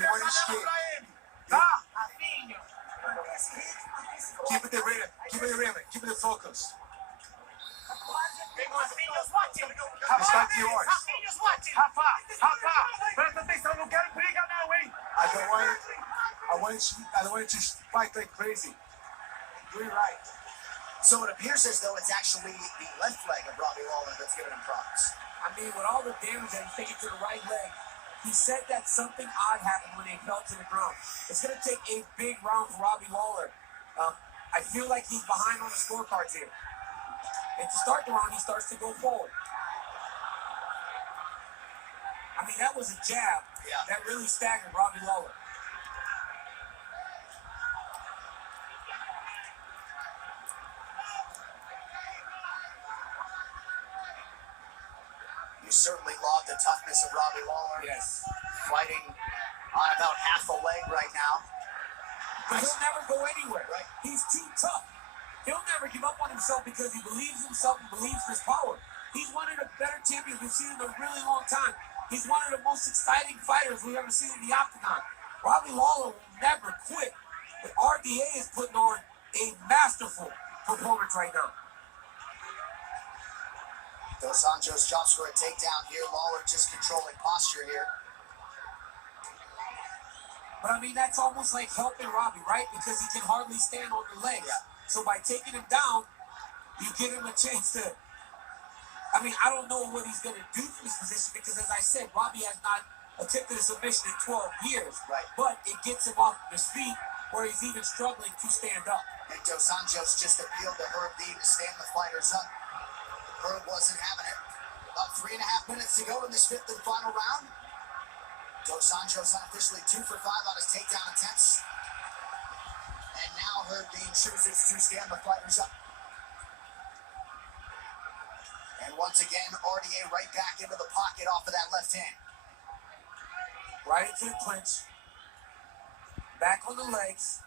want to skate. Keep it the rhythm. Keep it the rhythm. Keep it the focus. It's back to yours. Presta atenção, não quero briga não, hein? I don't want you to fight like crazy. Do it right. So it appears as though it's actually the left leg of Robbie Lawler that's giving him problems. I mean, with all the damage that he's taking to the right leg, he said that something odd happened when they fell to the ground. It's going to take a big round for Robbie Lawler. I feel like he's behind on the scorecards here. And to start the round, he starts to go forward. I mean, that was a jab that really staggered Robbie Lawler. You certainly laud the toughness of Robbie Lawler. Yes. Fighting on about half a leg right now. But he'll never go anywhere. Right. He's too tough. He'll never give up on himself because he believes in himself and believes in his power. He's one of the better champions we've seen in a really long time. He's one of the most exciting fighters we've ever seen in the octagon. Robbie Lawler will never quit. But RDA is putting on a masterful performance right now. Dos Anjos drops for a takedown here. Lawler just controlling posture here. But I mean, that's almost like helping Robbie, right? Because he can hardly stand on the legs. Yeah. So by taking him down, you give him a chance to... I mean, I don't know what he's going to do from this position because, as I said, Robbie has not attempted a submission in 12 years. Right. But it gets him off his feet where he's even struggling to stand up. And Dos Anjos just appealed to Herb Dean to stand the fighters up. Herb wasn't having it. About 3.5 minutes to go in this fifth and final round. Dos Anjos unofficially 2 for 5 on his takedown attempts. And now Herb Dean chooses to stand the fighters up. And once again, RDA right back into the pocket off of that left hand. Right into the clinch. Back on the legs.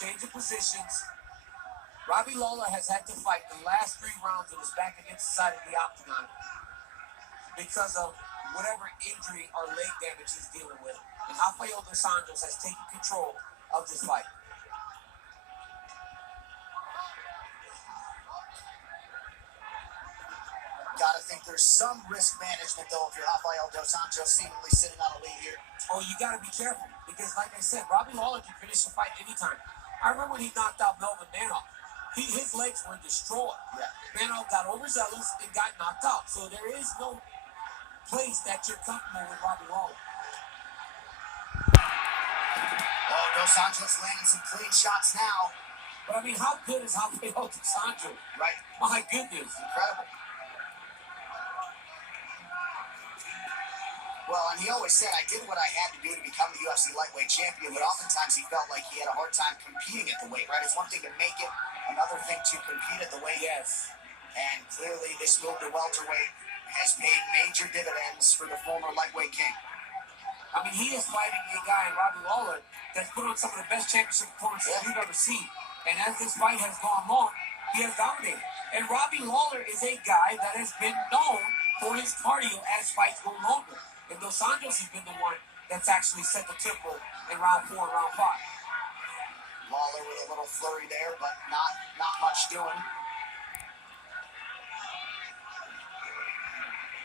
Change of positions. Robbie Lawler has had to fight the last 3 rounds with his back against the side of the octagon because of whatever injury or leg damage he's dealing with. And Raphael dos Anjos has taken control of this fight. Gotta think there's some risk management, though, if you're Raphael dos Anjos seemingly sitting on a lead here. Oh, you gotta be careful because, like I said, Robbie Lawler can finish the fight anytime. I remember when he knocked out Melvin Manoff. His legs were destroyed. Yeah. Manoff got overzealous and got knocked out. So there is no place that you're comfortable with Robbie Lawler. Oh, Dos Anjos landing some clean shots now. But I mean, how good is Raphael dos Anjos? Right. My goodness. Incredible. Well, and he always said, I did what I had to do to become the UFC lightweight champion, but oftentimes he felt like he had a hard time competing at the weight, right? It's one thing to make it, another thing to compete at the weight. Yes. And clearly this move to welterweight has paid major dividends for the former lightweight king. I mean, he is fighting a guy in Robbie Lawler that's put on some of the best championship performances we've ever seen. And as this fight has gone on, he has dominated. And Robbie Lawler is a guy that has been known for his cardio as fights go longer. And Dos Anjos has been the one that's actually set the tempo in round 4 and round 5. Lawler with a little flurry there, but not much doing.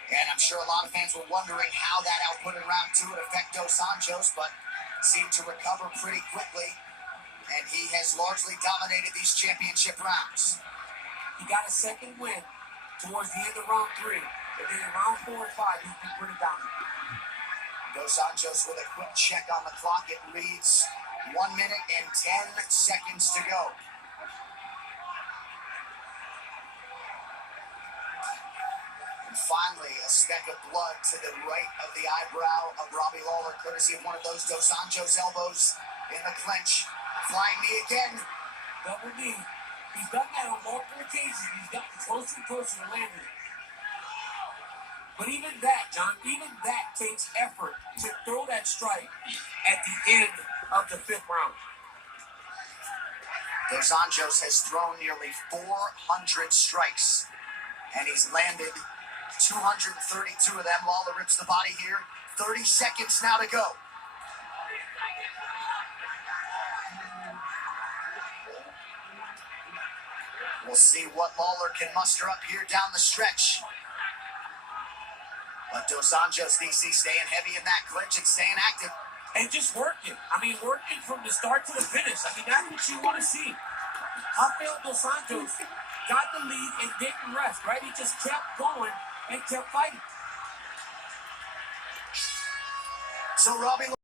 And I'm sure a lot of fans were wondering how that output in round 2 would affect Dos Anjos, but seemed to recover pretty quickly. And he has largely dominated these championship rounds. He got a second win towards the end of round 3. And then in round 4 and 5, he's been pretty dominant. Dos Anjos with a quick check on the clock. It reads 1 minute and 10 seconds to go. And finally, a speck of blood to the right of the eyebrow of Robbie Lawler, courtesy of one of those Dos Anjos elbows in the clinch. Flying knee again. Double knee. He's done that on multiple occasions. He's gotten closer and closer to landing it. But even that, John, even that takes effort to throw that strike at the end of the 5th round. Dos Anjos has thrown nearly 400 strikes, and he's landed 232 of them. Lawler rips the body here. 30 seconds now to go. We'll see what Lawler can muster up here down the stretch. But Dos Anjos, DC, staying heavy in that clinch and staying active. And just working. I mean, working from the start to the finish. I mean, that's what you want to see. Raphael Dos Anjos got the lead and didn't rest, right? He just kept going and kept fighting. So Robbie